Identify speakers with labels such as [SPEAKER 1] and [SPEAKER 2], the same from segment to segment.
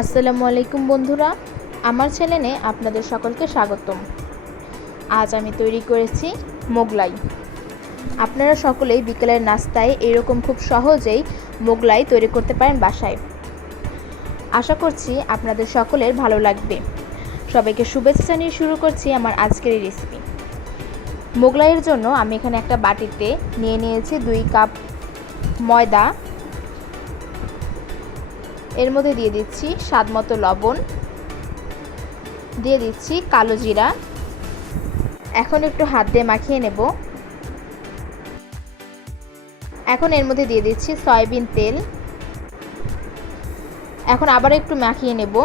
[SPEAKER 1] আসসালামু আলাইকুম বন্ধুরা, আমার চ্যানেলে আপনাদের সকলকে স্বাগতম। আজ আমি তৈরি করেছি মোগলাই। আপনারা সকলেই বিকেলের নাস্তায় এরকম খুব সহজেই মোগলাই তৈরি করতে পারেন বাসায়। আশা করছি আপনাদের সকলের ভালো লাগবে। সবাইকে শুভেচ্ছা জানিয়ে শুরু করছি আমার আজকের এই রেসিপি মোগলাইয়ের জন্য আমি এখানে একটা বাটিতে নিয়ে নিয়েছি দুই কাপ ময়দা এর মধ্যে দিয়ে দিচ্ছি স্বাদ মতো লবণ, দিয়ে দিচ্ছি কালো জিরা। এখন একটু হাত দিয়ে মাখিয়ে নেব। এখন এর মধ্যে দিয়ে দিচ্ছি সয়াবিন তেল। এখন আবার একটু মাখিয়ে নেব।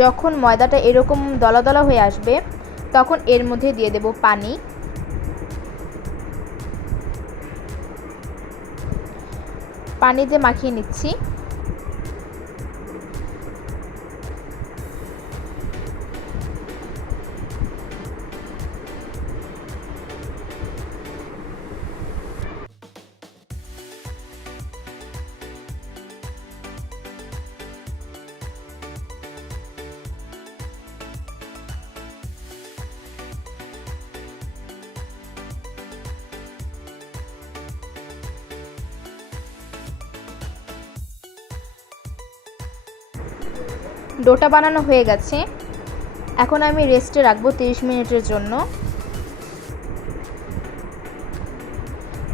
[SPEAKER 1] যখন ময়দাটা এরকম দলা দলা হয়ে আসবে তখন এর মধ্যে দিয়ে দেব পানি। পানি দিয়ে মাখিয়ে নিচ্ছি। ডোটা বানানো হয়ে গেছে। এখন আমি রেস্টে রাখব তিরিশ মিনিটের জন্য।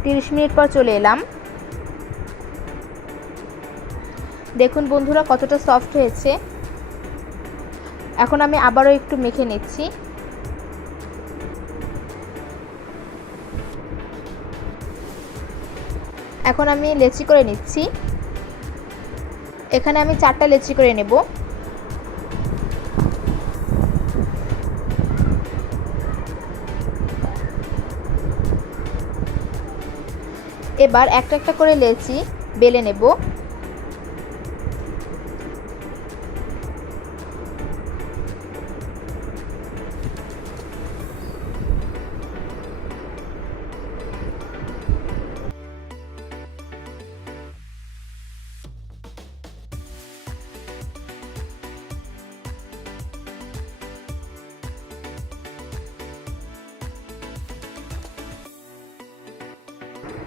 [SPEAKER 1] তিরিশ মিনিট পর চলে এলাম। দেখুন বন্ধুরা কতটা সফট হয়েছে। এখন আমি আবারও একটু মেখে নিচ্ছি। এখন আমি লেচি করে নিচ্ছি। এখানে আমি চারটা লেচি করে নেব। এবার একটা একটা করে লেচি বেলে নেব।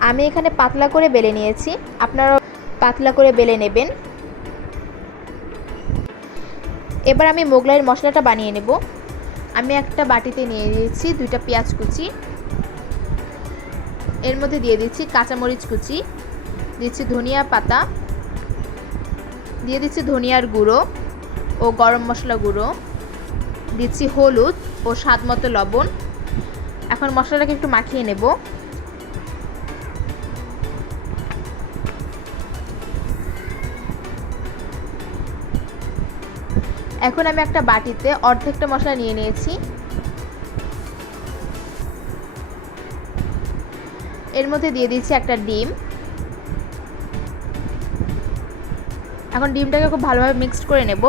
[SPEAKER 1] আমি এখানে পাতলা করে বেলে নিয়েছি। আপনারা পাতলা করে বেলে নেবেন। এবার আমি মোগলাইয়ের মশলাটা বানিয়ে নেব। আমি একটা বাটিতে নিয়ে দিয়েছি দুইটা পেঁয়াজ কুচি। এর মধ্যে দিয়ে দিচ্ছি কাঁচামরিচ কুচি। দিচ্ছি ধনিয়া পাতা। দিয়ে দিচ্ছি ধনিয়ার গুঁড়ো ও গরম মশলা গুঁড়ো। দিচ্ছি হলুদ ও স্বাদ মতো লবণ। এখন মশলাটাকে একটু মাখিয়ে নেব। এখন আমি একটা বাটিতে অর্ধেকটা মশলা নিয়ে নিয়েছি। এর মধ্যে দিয়ে দিচ্ছি একটা ডিম। এখন ডিমটাকে খুব ভালোভাবে মিক্সড করে নেব।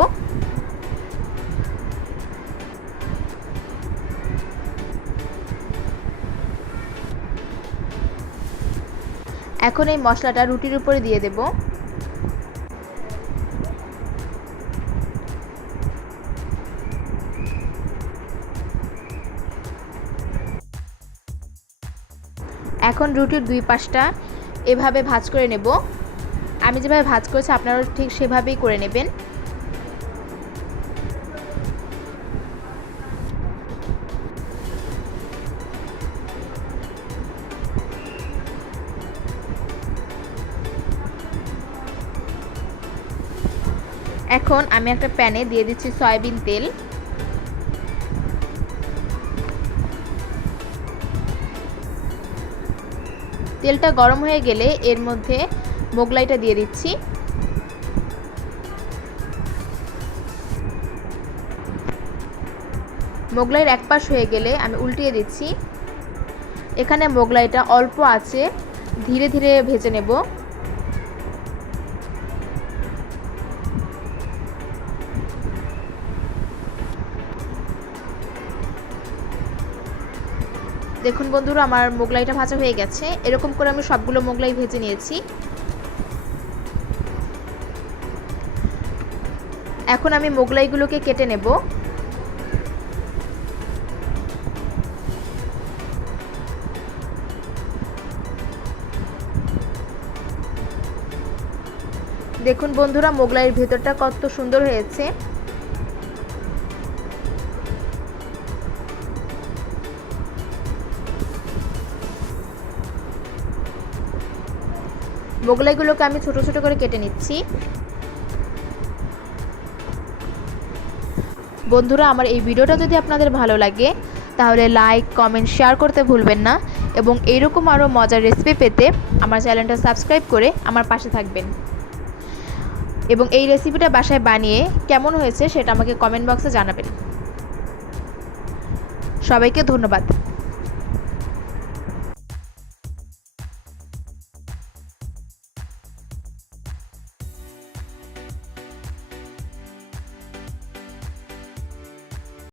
[SPEAKER 1] এখন এই মশলাটা রুটির উপরে দিয়ে দেবো। এখন রুটির দুই পাশটা এভাবে ভাজ করে নেব। আমি যেভাবে ভাজ করেছি আপনারাও ঠিক সেভাবেই করে নেবেন। এখন আমি একটা প্যানে দিয়ে দিচ্ছি সয়াবিন তেল। তেলটা গরম হয়ে গেলে এর মধ্যে মোগলাইটা দিয়ে দিচ্ছি। মোগলাইয়ের এক পাশ হয়ে গেলে আমি উল্টিয়ে দিচ্ছি। এখানে মোগলাইটা অল্প আছে, ধীরে ধীরে ভেজে নেব। দেখুন বন্ধুরা, আমার মোগলাইটা ভাজা হয়ে গেছে। এরকম করে আমি সবগুলো মোগলাই ভেজে নিয়েছি। এখন আমি মোগলাইগুলোকে কেটে নেব। দেখুন বন্ধুরা, মোগলাইয়ের ভেতরটা কত সুন্দর হয়েছে। মোগলাইগুলোকে আমি ছোট ছোট করে কেটে নিচ্ছি। বন্ধুরা, আমার এই ভিডিওটা যদি আপনাদের ভালো লাগে, তাহলে লাইক, কমেন্ট, শেয়ার করতে ভুলবেন না এবং এইরকম আরও মজার রেসিপি পেতে আমার চ্যানেলটা সাবস্ক্রাইব করে আমার পাশে থাকবেন। এবং এই রেসিপিটা বাসায় বানিয়ে কেমন হয়েছে সেটা আমাকে কমেন্ট বক্সে জানাবেন। সবাইকে ধন্যবাদ।